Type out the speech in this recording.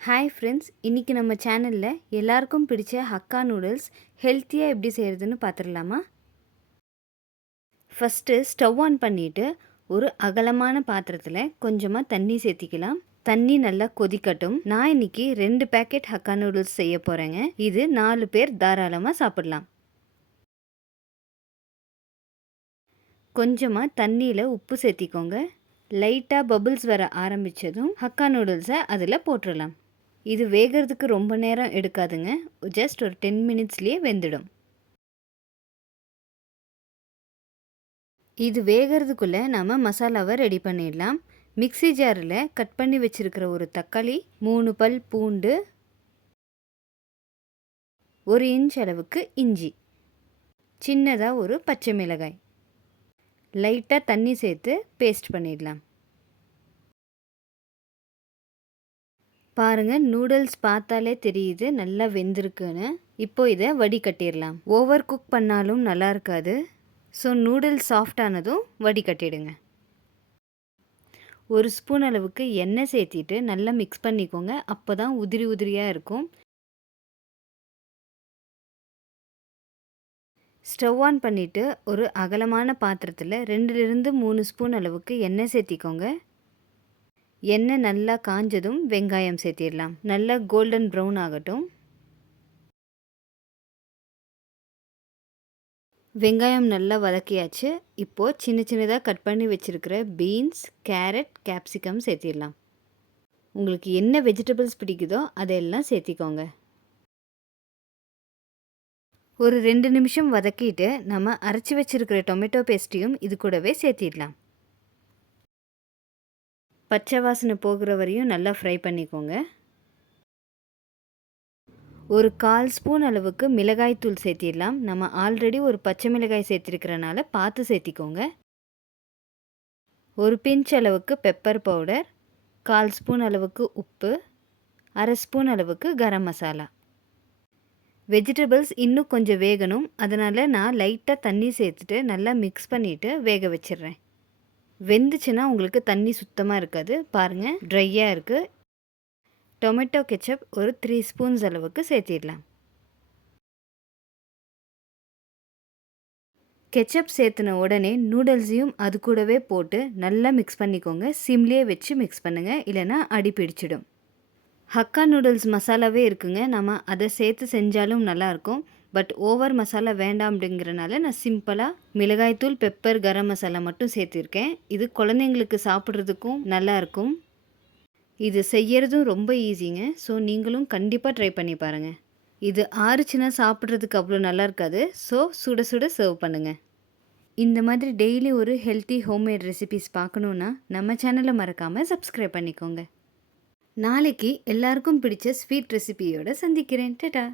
Hi friends, இன்றைக்கி நம்ம சேனலில் எல்லாருக்கும் பிடிச்ச ஹக்கா நூடுல்ஸ் ஹெல்த்தியாக எப்படி செய்கிறதுன்னு பார்த்துடலாமா? ஃபஸ்ட்டு ஸ்டவ் ஆன் பண்ணிவிட்டு ஒரு அகலமான பாத்திரத்தில் கொஞ்சமாக தண்ணி சேர்த்திக்கலாம். தண்ணி நல்லா கொதிக்கட்டும். நான் இன்றைக்கி 2 பேக்கெட் ஹக்கா நூடுல்ஸ் செய்ய போகிறேங்க. இது 4 பேர் தாராளமாக சாப்பிடலாம். கொஞ்சமாக தண்ணியில் உப்பு சேர்த்திக்கோங்க. லைட்டாக பபிள்ஸ் வர ஆரம்பித்ததும் ஹக்கா நூடுல்ஸை அதில் போட்டுடலாம். இது வேகிறதுக்கு ரொம்ப நேரம் எடுக்காதுங்க. ஜஸ்ட் ஒரு 10 மினிட்ஸ்லேயே வெந்துடும். இது வேகிறதுக்குள்ளே நம்ம மசாலாவை ரெடி பண்ணிடலாம். மிக்ஸி ஜாரில் கட் பண்ணி வச்சுருக்கிற ஒரு தக்காளி, 3 பல் பூண்டு, 1 இன்ச் அளவுக்கு இஞ்சி, சின்னதாக ஒரு பச்சை மிளகாய், லைட்டாக தண்ணி சேர்த்து பேஸ்ட் பண்ணிடலாம். பாருங்கள், நூடுல்ஸ் பார்த்தாலே தெரியுது நல்லா வெந்திருக்குன்னு. இப்போ இதை வடிகட்டிடலாம். ஓவர் குக் பண்ணாலும் நல்லா இருக்காது. ஸோ நூடுல்ஸ் சாஃப்டானதும் வடிகட்டிடுங்க. 1 ஸ்பூன் அளவுக்கு எண்ணெய் சேர்த்திட்டு நல்லா மிக்ஸ் பண்ணிக்கோங்க. அப்போ தான் உதிரி உதிரியாக இருக்கும். ஸ்டவ் ஆன் பண்ணிவிட்டு ஒரு அகலமான பாத்திரத்தில் 2லிருந்து 3 ஸ்பூன் அளவுக்கு எண்ணெய் சேர்த்திக்கோங்க. எண்ணெய் நல்லா காஞ்சதும் வெங்காயம் சேர்த்திடலாம். நல்லா கோல்டன் ப்ரௌன் ஆகட்டும். வெங்காயம் நல்லா வதக்கியாச்சு. இப்போது சின்ன சின்னதாக கட் பண்ணி வச்சுருக்கிற பீன்ஸ், கேரட், கேப்சிகம் சேர்த்திடலாம். உங்களுக்கு என்ன வெஜிடபிள்ஸ் பிடிக்குதோ அதையெல்லாம் சேர்த்திக்கோங்க. ஒரு 2 நிமிஷம் வதக்கிட்டு நம்ம அரைச்சி வச்சுருக்கிற டொமேட்டோ பேஸ்ட்டையும் இது கூடவே சேர்த்திடலாம். பச்சை வாசனை போகிற வரையும் நல்லா ஃப்ரை பண்ணிக்கோங்க. ஒரு 1/4 ஸ்பூன் அளவுக்கு மிளகாய்த்தூள் சேர்த்திடலாம். நம்ம ஆல்ரெடி ஒரு பச்சை மிளகாய் சேர்த்திருக்கிறனால பார்த்து சேர்த்திக்கோங்க. ஒரு பிஞ்ச் அளவுக்கு பெப்பர் பவுடர், 1/4 ஸ்பூன் அளவுக்கு உப்பு, 1/2 ஸ்பூன் அளவுக்கு கரம் மசாலா. வெஜிடபிள்ஸ் இன்னும் கொஞ்சம் வேகணும். அதனால் நான் லைட்டாக தண்ணி சேர்த்துட்டு நல்லா மிக்ஸ் பண்ணிவிட்டு வேக வச்சிடுறேன். வெந்துச்சுன்னா உங்களுக்கு தண்ணி சுத்தமாக இருக்காது. பாருங்கள், ட்ரையாக இருக்குது. டொமேட்டோ கெச்சப் ஒரு 3 ஸ்பூன்ஸ் அளவுக்கு சேர்த்திடலாம். கெச்சப் சேர்த்துன உடனே நூடுல்ஸையும் அது கூடவே போட்டு நல்லா மிக்ஸ் பண்ணிக்கோங்க. சிம்லேயே வச்சு மிக்ஸ் பண்ணுங்கள், இல்லைனா அடி பிடிச்சிடும். ஹக்கா நூடுல்ஸ் மசாலாவே இருக்குங்க. நம்ம அதை சேர்த்து செஞ்சாலும் நல்லாயிருக்கும். பட் ஓவர் மசாலா வேண்டாம் அப்படிங்கிறனால நான் சிம்பிளாக மிளகாய்த்தூள், பெப்பர், கரம் மசாலா மட்டும் சேர்த்திருக்கேன். இது குழந்தைங்களுக்கு சாப்பிட்றதுக்கும் நல்லாயிருக்கும். இது செய்யறதும் ரொம்ப ஈஸிங்க. ஸோ நீங்களும் கண்டிப்பாக ட்ரை பண்ணி பாருங்கள். இது ஆறுச்சுன்னா சாப்பிட்றதுக்கு அவ்வளோ நல்லா இருக்காது. ஸோ சுட சுட சர்வ் பண்ணுங்கள். இந்த மாதிரி டெய்லி ஒரு ஹெல்த்தி ஹோம்மேட் ரெசிபிஸ் பார்க்கணுன்னா நம்ம சேனலை மறக்காமல் சப்ஸ்கிரைப் பண்ணிக்கோங்க. நாளைக்கு எல்லாருக்கும் பிடிச்ச ஸ்வீட் ரெசிபியோடு சந்திக்கிறேன். டாடா.